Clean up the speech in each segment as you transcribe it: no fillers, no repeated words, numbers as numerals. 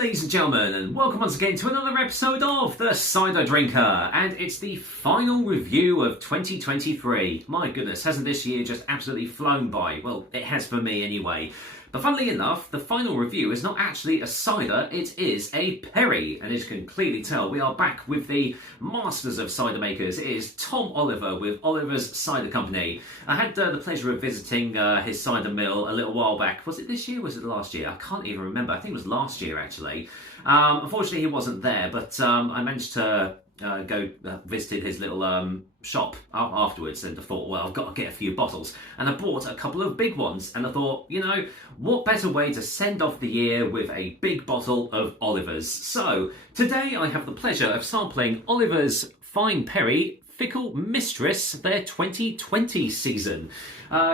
ladies and gentlemen, and welcome once again to another episode of The Cider Drinker, and it's the final review of 2023. My goodness, hasn't this year just absolutely flown by? Well, it has for me anyway. But funnily enough, the final review is not actually a cider, it is a perry. And as you can clearly tell, we are back with the masters of cider makers. It is Tom Oliver with Oliver's Cider Company. I had the pleasure of visiting his cider mill a little while back. Was it this year or was it last year? I can't even remember. I think it was last year actually. Unfortunately, he wasn't there, but I managed to visited his little shop afterwards, and I thought, well, I've got to get a few bottles, and I bought a couple of big ones, and I thought, you know, what better way to send off the year with a big bottle of Oliver's. So today I have the pleasure of sampling Oliver's Fine Perry Fickle Mistress, their 2020 season.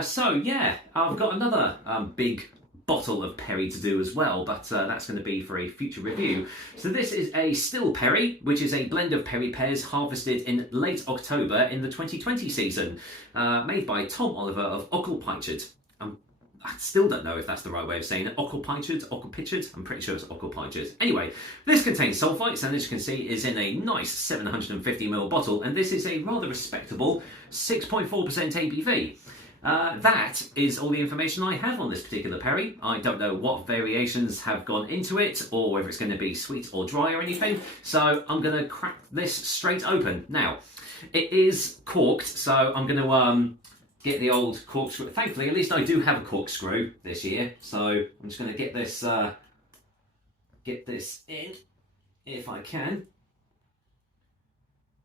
So yeah, I've got another big bottle of perry to do as well, but that's going to be for a future review. So this is a still perry, which is a blend of perry pears harvested in late October in the 2020 season, made by Tom Oliver of Ockelpictured. I still don't know if that's the right way of saying it. Ockelpictured? I'm pretty sure it's Ockelpictured. Anyway, this contains sulfites, and as you can see is in a nice 750ml bottle, and this is a rather respectable 6.4% ABV. That is all the information I have on this particular perry. I don't know what variations have gone into it, or whether it's going to be sweet or dry or anything, so I'm going to crack this straight open. Now, it is corked, so I'm going to get the old corkscrew. Thankfully, at least I do have a corkscrew this year, so I'm just going to get this in, if I can.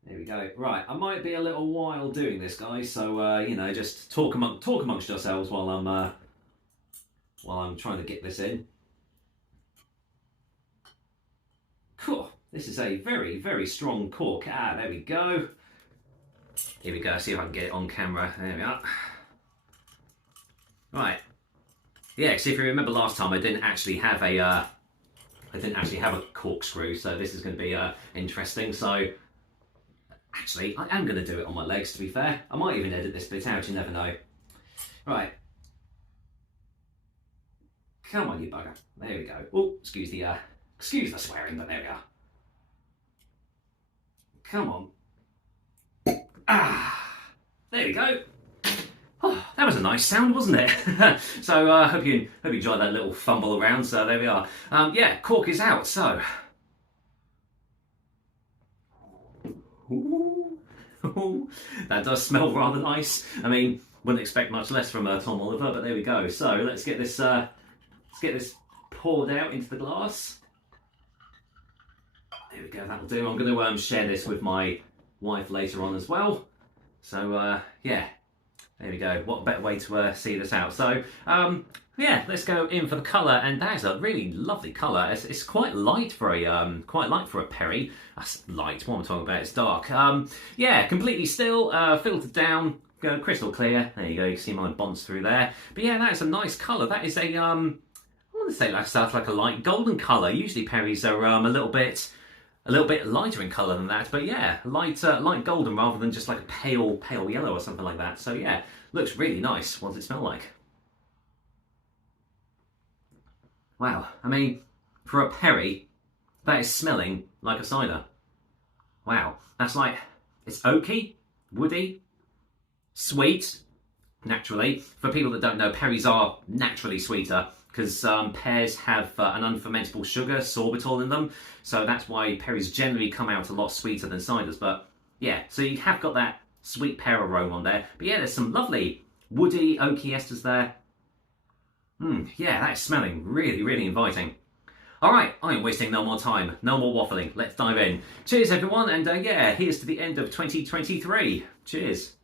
There we go. Right, I might be a little while doing this, guys. So you know, just talk amongst yourselves while I'm trying to get this in. Cool. This is a very, very strong cork. Ah, there we go. Here we go. See if I can get it on camera. There we are. Right. Yeah, because if you remember last time, I didn't actually have a corkscrew, so this is going to be interesting. So. Actually, I am going to do it on my legs, to be fair. I might even edit this bit out, you never know. Right. Come on, you bugger. There we go. Oh, excuse the swearing, but there we are. Come on. Ah, there we go. Oh, that was a nice sound, wasn't it? So I hope you enjoyed that little fumble around. So there we are. Yeah, cork is out, so... Ooh, that does smell rather nice. I mean, wouldn't expect much less from Tom Oliver, but there we go. So let's get this poured out into the glass. There we go, that'll do. I'm going to share this with my wife later on as well. So yeah, there we go. What better way to see this out? So yeah, let's go in for the colour, and that is a really lovely colour. It's quite light for a perry. That's light. What I'm talking about, it's dark. Yeah, completely still, filtered down, crystal clear. There you go. You can see my bonds through there. But yeah, that's a nice colour. That is a I want to say that's like a light golden colour. Usually perries are a little bit lighter in colour than that. But yeah, light golden rather than just like a pale yellow or something like that. So yeah, looks really nice. What does it smell like? Wow, I mean, for a perry, that is smelling like a cider. Wow, that's like, it's oaky, woody, sweet, naturally. For people that don't know, perries are naturally sweeter because pears have an unfermentable sugar, sorbitol in them. So that's why perries generally come out a lot sweeter than ciders. But yeah, so you have got that sweet pear aroma on there. But yeah, there's some lovely woody, oaky esters there. Yeah, that is smelling really, really inviting. Alright, I am wasting no more time, no more waffling. Let's dive in. Cheers, everyone, and yeah, here's to the end of 2023. Cheers.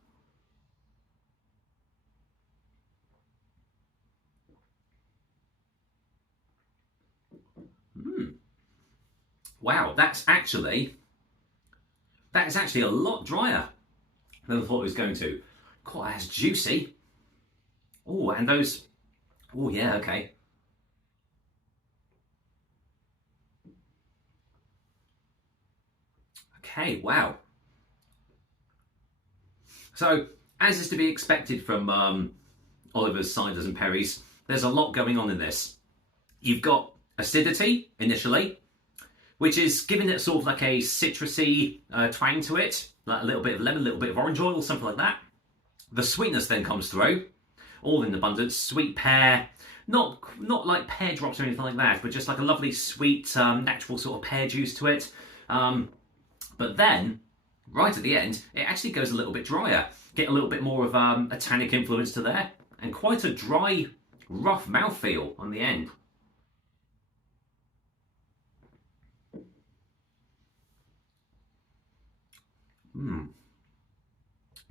Wow, that's actually a lot drier than I thought it was going to. Quite as juicy. Oh, and those... Oh, yeah, okay. Okay, wow. So, as is to be expected from Oliver's Ciders and Perries, there's a lot going on in this. You've got acidity initially, which is giving it sort of like a citrusy twang to it, like a little bit of lemon, a little bit of orange oil, something like that. The sweetness then comes through, all in abundance. Sweet pear, not like pear drops or anything like that, but just like a lovely sweet natural sort of pear juice to it. But then, right at the end, it actually goes a little bit drier. Get a little bit more of a tannic influence to there, and quite a dry, rough mouthfeel on the end.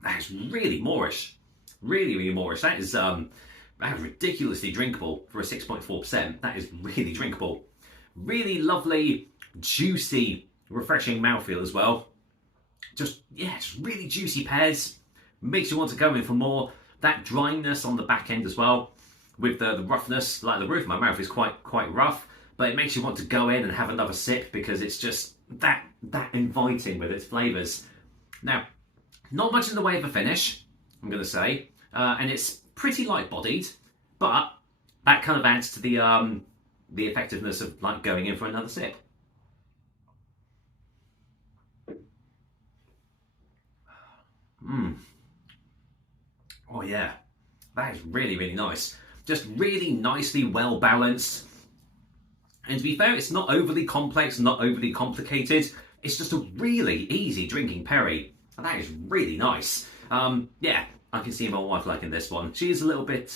That is really Moorish. Really, really Moorish. That is ridiculously drinkable for a 6.4%. That is really drinkable. Really lovely, juicy, refreshing mouthfeel as well. Just really juicy pears. Makes you want to go in for more. That dryness on the back end as well, with the roughness. Like the roof of my mouth is quite rough, but it makes you want to go in and have another sip because it's just that inviting with its flavours. Now, not much in the way of a finish, I'm going to say, and it's pretty light-bodied, but that kind of adds to the effectiveness of like going in for another sip. Oh yeah, that is really, really nice. Just really nicely well balanced. And to be fair, it's not overly complex, not overly complicated. It's just a really easy drinking perry. And that is really nice. Yeah, I can see my wife liking this one. She is a little bit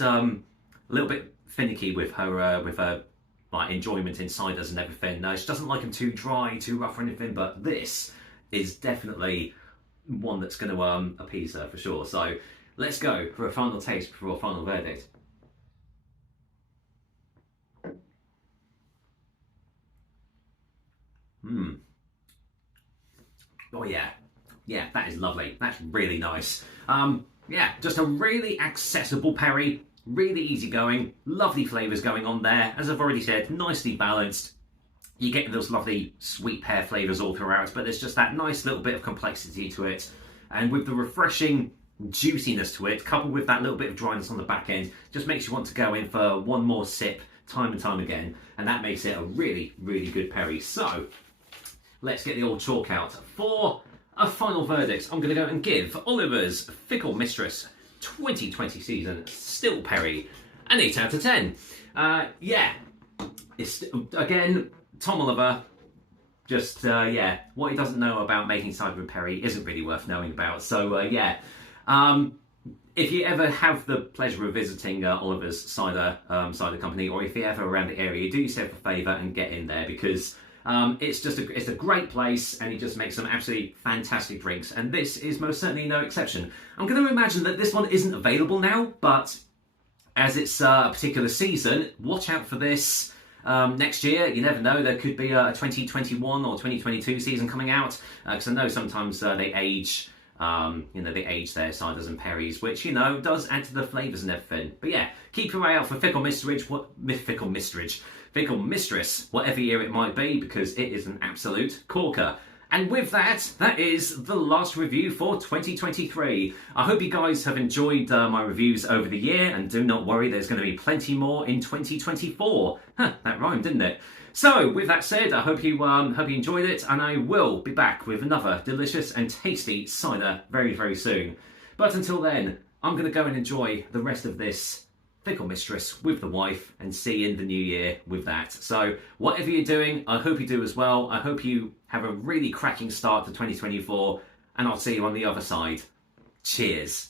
finicky with her like enjoyment in ciders and everything. No, she doesn't like them too dry, too rough or anything. But this is definitely one that's going to appease her for sure. So let's go for a final taste before a final verdict. Oh yeah, that is lovely. That's really nice. Yeah, just a really accessible perry, really easygoing, lovely flavours going on there. As I've already said, nicely balanced. You get those lovely sweet pear flavours all throughout, but there's just that nice little bit of complexity to it. And with the refreshing juiciness to it, coupled with that little bit of dryness on the back end, just makes you want to go in for one more sip time and time again. And that makes it a really, really good perry. So, let's get the old chalk out. For a final verdict, I'm going to go and give Oliver's Fickle Mistress 2020 season still perry an 8 out of 10. Yeah, it's again Tom Oliver. Just yeah, what he doesn't know about making cider and perry isn't really worth knowing about. So yeah, if you ever have the pleasure of visiting Oliver's cider company, or if you're ever around the area, do yourself a favour and get in there because. It's a great place, and he just makes some absolutely fantastic drinks, and this is most certainly no exception. I'm going to imagine that this one isn't available now, but as it's a particular season, watch out for this next year. You never know, there could be a 2021 or 2022 season coming out, because I know sometimes they age. They age their ciders and perries, which, does add to the flavours and everything. But yeah, keep your eye out for Fickle Mistress, whatever year it might be, because it is an absolute corker. And with that, that is the last review for 2023. I hope you guys have enjoyed my reviews over the year, and do not worry, there's going to be plenty more in 2024. That rhymed, didn't it? So, with that said, I hope you enjoyed it, and I will be back with another delicious and tasty cider very, very soon. But until then, I'm going to go and enjoy the rest of this Fickle Mistress with the wife and see you in the new year with that. So, whatever you're doing, I hope you do as well. I hope you have a really cracking start to 2024, and I'll see you on the other side. Cheers.